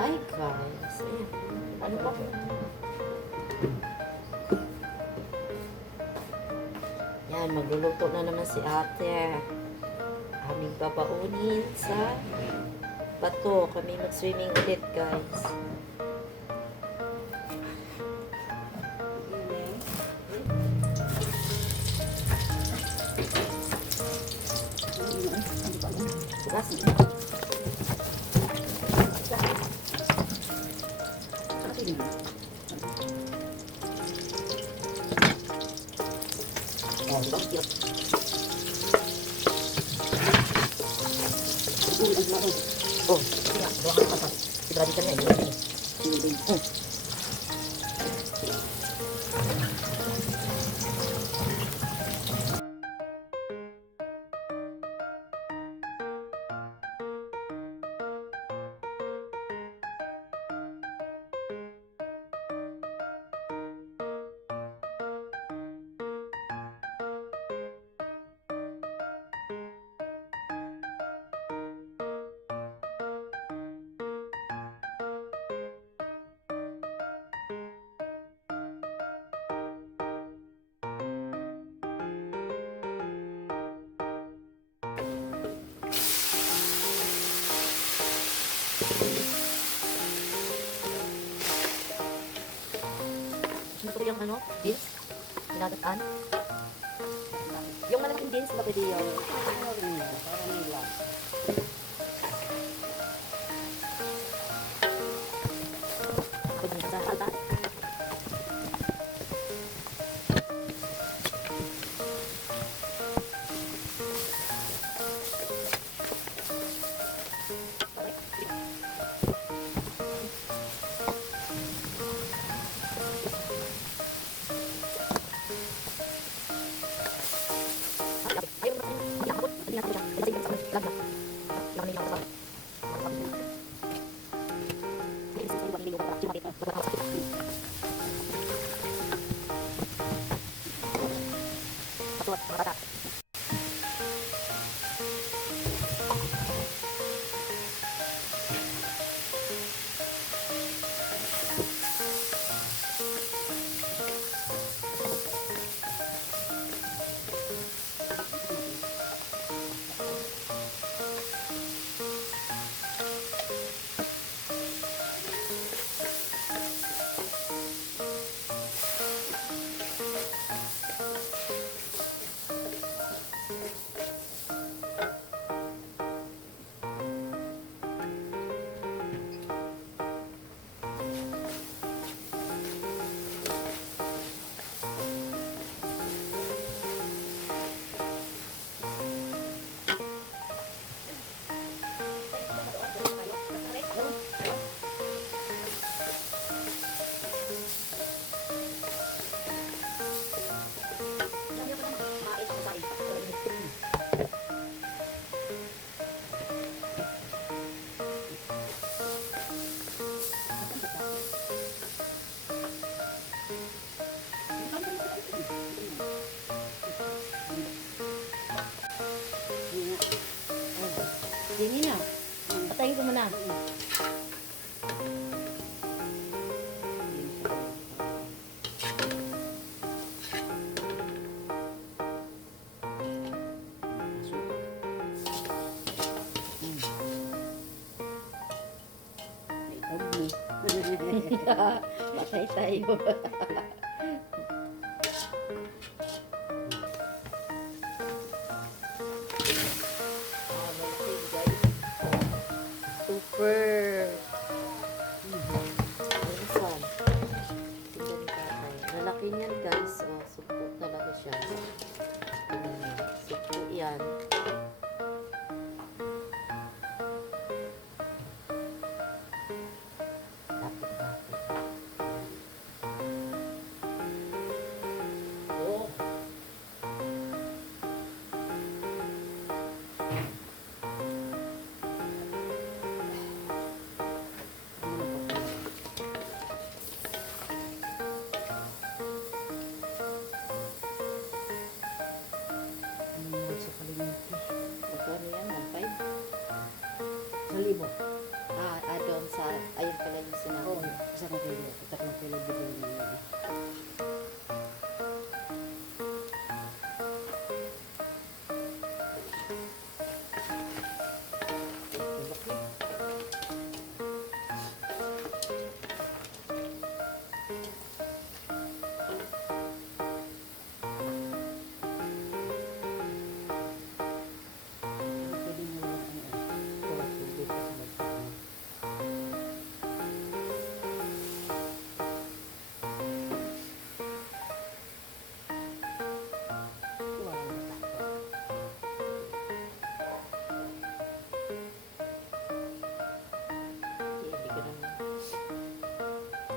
Hi guys. Ayan. Ano pa? Yan, magluluto na naman si ate. Aming babaunin sa bato. Kami mag-swimming ulit guys. Bukas. Oh, diba? Yep. Oh, sige nga. Doon ka pa. Sigurado ka na eh. Gusto ko yung ano, beans, pinagataan. Yung malaking beans, ba pwede yun? Pwede nyo sa alta. Dini na. Patayin ko muna. Patay tayo. Super. This one. Tingnan ni tatay. Lalaki niyan guys. Oh, supo talaga siya. Supo yan. Tapos natin. Oh. Kita kong video niya. Pwede mo lang kulat tubig sa bagtaan.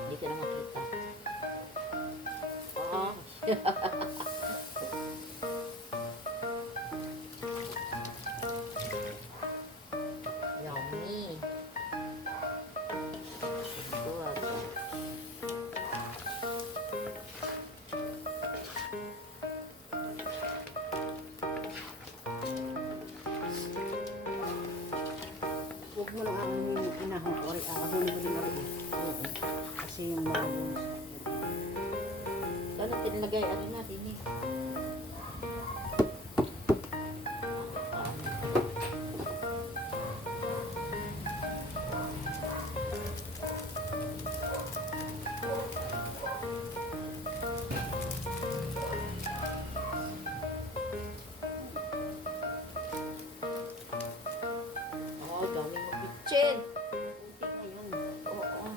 Hindi ko na makita. Oh. Yummy. Good. Huwag mo lang ang inahong ko rin. Ahon mo rin rin. Kasi yung mga Ano tinlagay? Ano natin eh? Oh, dami mo bitchin. puti na yun. Oo.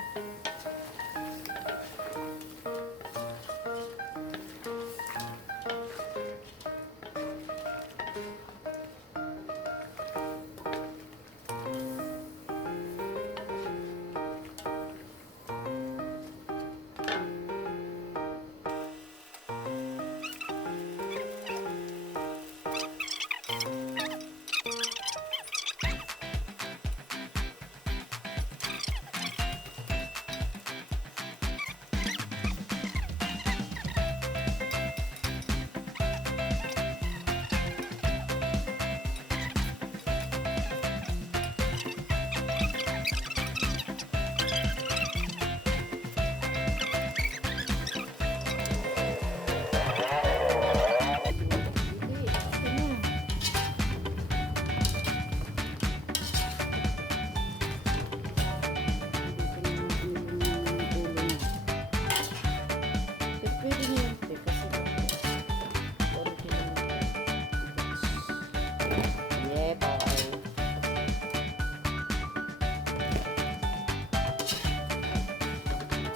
Hindi, ito na. Pero pwede na yun, te, kasi konti na lang. Yeah, bye.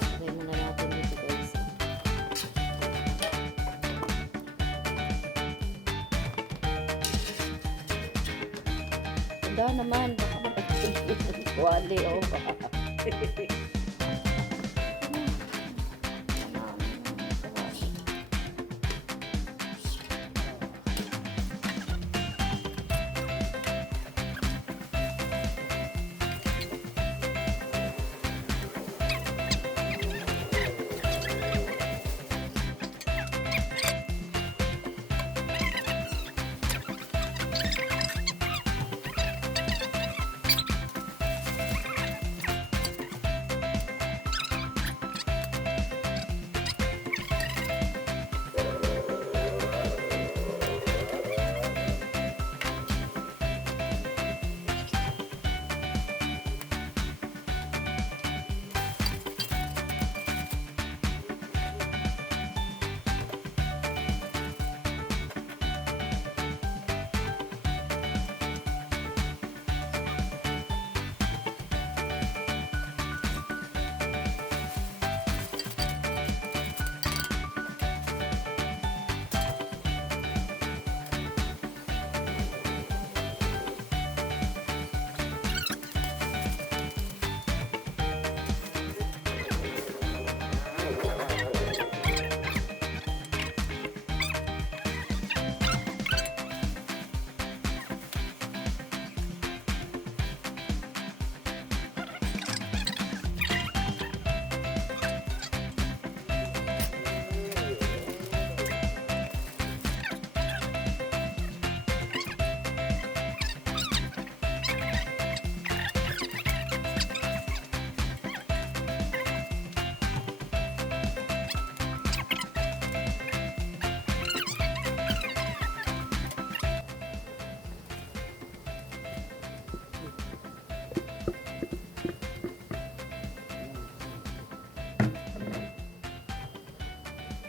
Lagay muna natin dito, guys. Tanda naman, baka mapagpilitin. Wali, oh.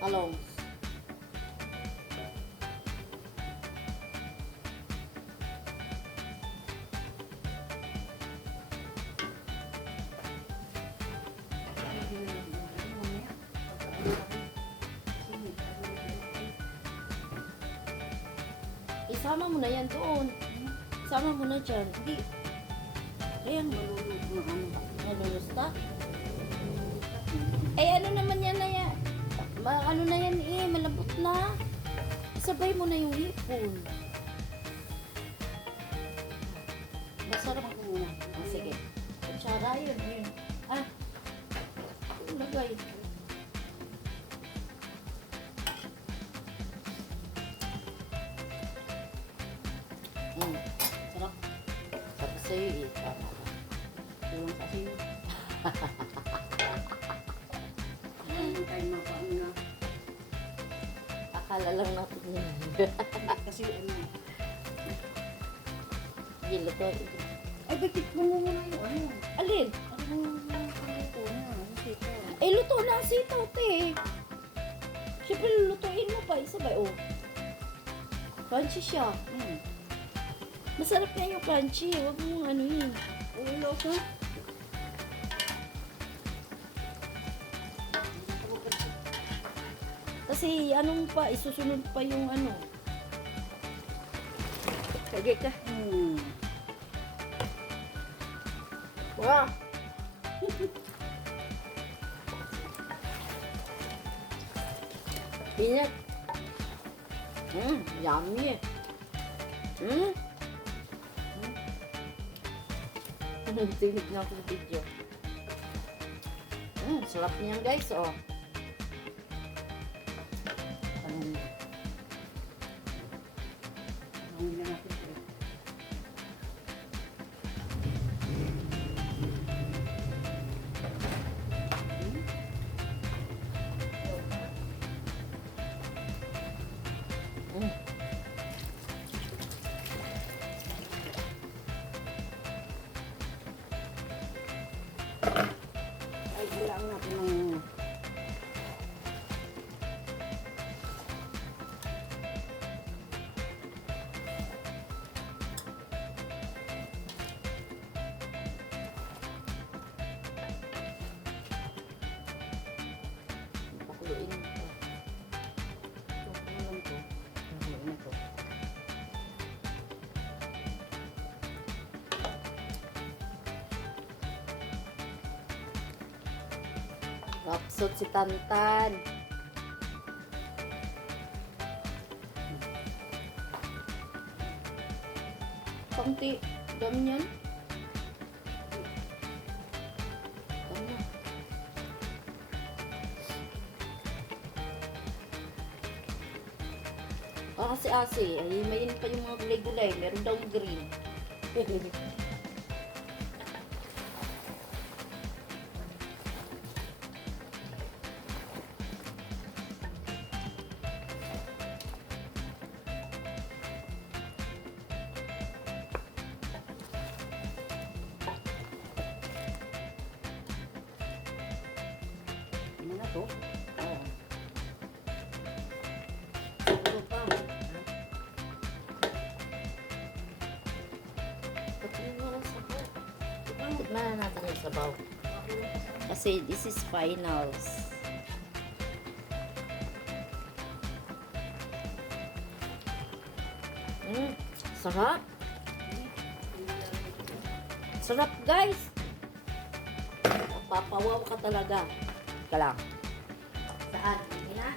Talong. Isama mo na yan doon. Isama mo na dyan. Hindi. Ayan, malulusta. Eh, ano naman yan na yan? Ano na yan eh, malambot na. Sabay mo na yung hipon. Masarap ko muna. Ah, sige. Kutsara yun, yun. Ah, lagay. Sarap. Sarap sa'yo eh. Tama ka. Tulong sa iyo. Ano tayo mapaano na. Akala lang natin yun. Kasi ano. Gilo to. Ay, bakit mo muna yung ano? Alin? Ano yung luto na? Luto. Eh, luto na ang sitaw, te. Siyempre, lulutuin mo pa. Isa ba? Oh. Crunchy siya. Masarap na yung crunchy. Huwag mong ano yun. Ulo ka? Kasi anong pa, isusunod pa yung ano. Kage ka. Wow. Pinat. Yummy. Tingit na akong video. Sarap niyan guys, oh. Ang na natin ito. Ay, kailangan natin ng Pakuluin mo ito. lang to. Ano to? Raksot si Tantan. Kaunti. Dami niyan. Dami na. Kasi ay may pa yung mga gulay-gulay. Meron daw green. Ano na to? Oh. Siguro pa. Pagkain mo lang sabaw. Tikman na natin yung sabaw. Kasi this is finals. Sarap. Sarap guys. Papawaw ka talaga. Ka lang. Saan? Hindi na?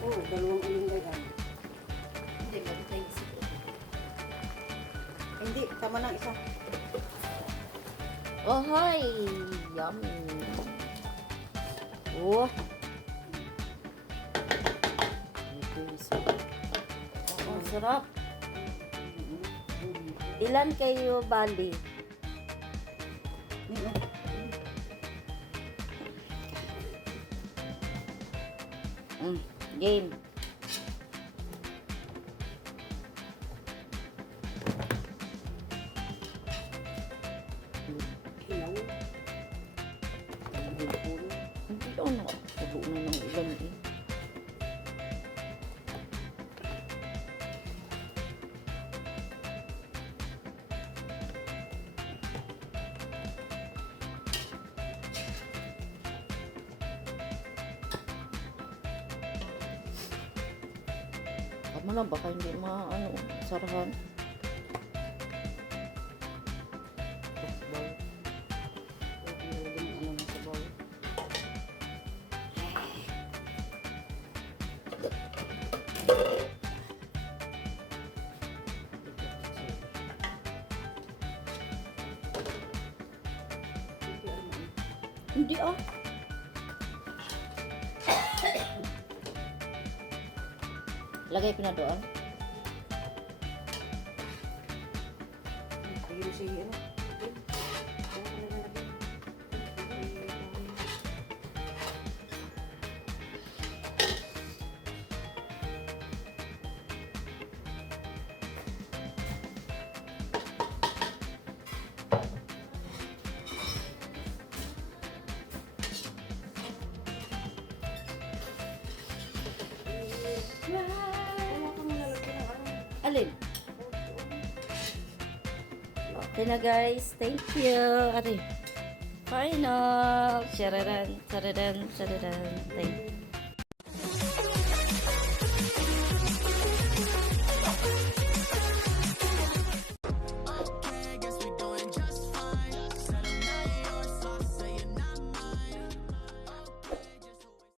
Oh, dalawang ulunggay. Hindi, ganito yung isip. Hindi, tama na isa. Oh, hi! Yummy! Oh! Oh, ang sarap. Ilan kayo bali? Game. Hilaw. Hindi ako nakapagpuno ng ilan eh. mo na, baka hindi sarahan. Sabaw. Nilagyan ng ano ng sabaw. Hindi ah. Lagay ko na doon. Sige, sige, ano? Alin? Okay na guys. Thank you. Ari. Final. Shararan, shararan, shararan. Thank you.